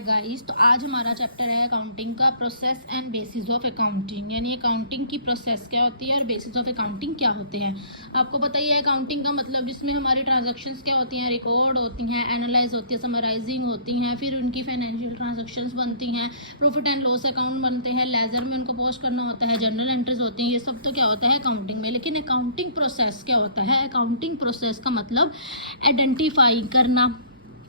Guys, तो आज हमारा चैप्टर है अकाउंटिंग का process and bases of accounting. यानी अकाउंटिंग की प्रोसेस क्या होती है और बेसिस ऑफ अकाउंटिंग क्या होते हैं। आपको पता ही है अकाउंटिंग का मतलब, जिसमें हमारी ट्रांजैक्शंस क्या होती हैं, रिकॉर्ड होती हैं, एनालाइज होती है, समराइजिंग होती हैं, फिर उनकी फाइनेंशियल ट्रांजैक्शंस बनती हैं, प्रॉफिट एंड लॉस अकाउंट बनते हैं, लेजर में उनको पोस्ट करना होता है, जर्नल एंट्रीज होती हैं। ये सब तो क्या होता है अकाउंटिंग में। लेकिन अकाउंटिंग प्रोसेस क्या होता है? अकाउंटिंग प्रोसेस का मतलब आइडेंटिफाई करना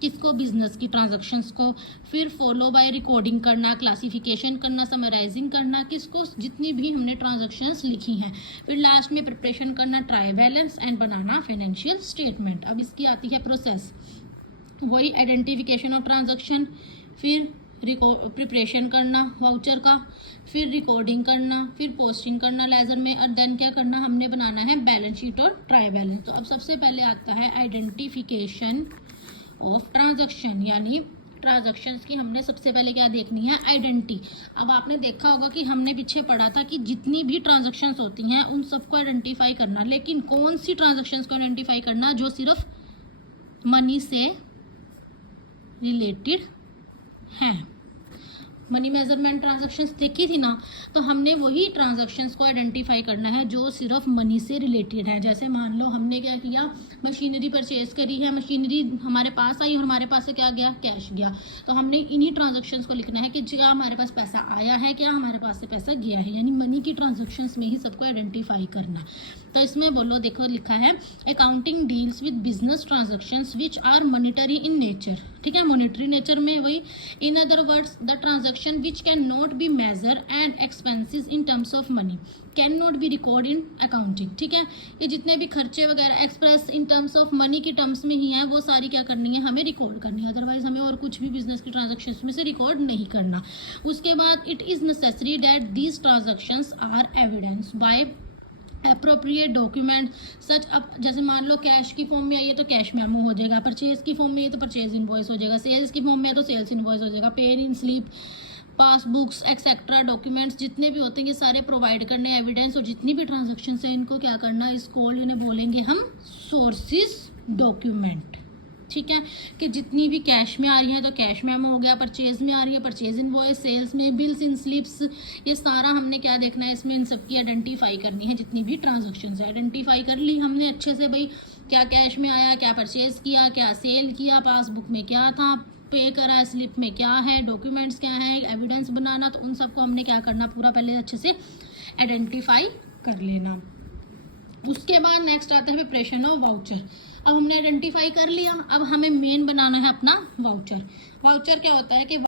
किसको, बिजनेस की ट्रांजैक्शंस को, फिर फॉलो बाय रिकॉर्डिंग करना, क्लासिफिकेशन करना, समराइजिंग करना किसको, जितनी भी हमने ट्रांजैक्शंस लिखी हैं, फिर लास्ट में प्रिपरेशन करना try balance and banana financial statement. अब इसकी आती है प्रोसेस, वही आइडेंटिफिकेशन ऑफ ट्रांजैक्शन, फिर प्रिपरेशन करना वाउचर का, फिर रिकॉर्डिंग करना, फिर पोस्टिंग करना लेजर में, और देन क्या करना, हमने बनाना है बैलेंस शीट और ट्राई बैलेंस। तो अब सबसे पहले आता है आइडेंटिफिकेशन ऑफ ट्रांजैक्शन, यानी ट्रांजैक्शंस की हमने सबसे पहले क्या देखनी है, आइडेंटिटी। अब आपने देखा होगा कि हमने पीछे पढ़ा था कि जितनी भी ट्रांजैक्शंस होती हैं उन सबको आइडेंटिफाई करना, लेकिन कौन सी ट्रांजैक्शंस को आइडेंटिफाई करना, जो सिर्फ मनी से रिलेटेड हैं। मनी मेजरमेंट ट्रांजैक्शंस देखी थी ना, तो हमने वही ट्रांजैक्शंस को आइडेंटिफाई करना है जो सिर्फ मनी से रिलेटेड है। जैसे मान लो हमने क्या किया, मशीनरी परचेज करी है, मशीनरी हमारे पास आई और हमारे पास से क्या गया, कैश गया। तो हमने इन्हीं ट्रांजैक्शंस को लिखना है कि क्या हमारे पास पैसा आया है, क्या हमारे पास से पैसा गया है। यानी मनी की ट्रांजैक्शंस में ही सबको आइडेंटिफाई करना। तो इसमें बोलो, देखो लिखा है accounting deals with business transactions which are monetary in nature. ठीक है, मॉनेटरी नेचर में वही, in other words the transaction which can not be measure and expenses in terms of money can not be record in accounting. ठीक है, ये जितने भी खर्चे वगैरह express in terms of money की टर्म्स में ही है, वो सारी क्या करनी है, हमें रिकॉर्ड करनी है। अदरवाइज हमें और कुछ भी बिजनेस की ट्रांजैक्शंस में से रिकॉर्ड नहीं करना। उसके बाद it is necessary that these transactions are evidence by appropriate document such. अब जैसे मान लो कैश की फॉर्म में आई है तो कैश मेमो हो जाएगा, परचेज की फॉर्म में है तो परचेज इनवॉइस हो जाएगा, सेल्स की फॉर्म में है तो सेल्स इनवॉइस हो जाएगा, paid in slip, passbooks etcetera documents जितने भी होते हैं ये सारे प्रोवाइड करने एविडेंस। और जितनी भी ट्रांजैक्शंस हैं इनको क्या करना, इसको इन्हें बोलेंगे हम सोर्सेज डॉक्यूमेंट। ठीक है, कि जितनी भी कैश में आ रही है तो कैश मेमो हो गया, परचेज में आ रही है परचेज इनवॉइस, सेल्स में बिल्स इन स्लिप्स, ये सारा हमने क्या देखना है, इसमें इन सब की आइडेंटिफाई करनी है। जितनी भी ट्रांजैक्शंस है आइडेंटिफाई कर ली हमने अच्छे से, भाई क्या कैश में आया, क्या परचेज किया, क्या सेल किया, पासबुक में क्या था, पे करा, स्लिप में क्या है, डॉक्यूमेंट्स क्या है, एविडेंस बनाना, तो उन सबको हमने क्या करना, पूरा पहले अच्छे से आइडेंटिफाई कर लेना। उसके बाद नेक्स्ट आता है प्रिपरेशन ऑफ वाउचर। अब हमने आइडेंटिफाई कर लिया, अब हमें मेन बनाना है अपना वाउचर। वाउचर क्या होता है कि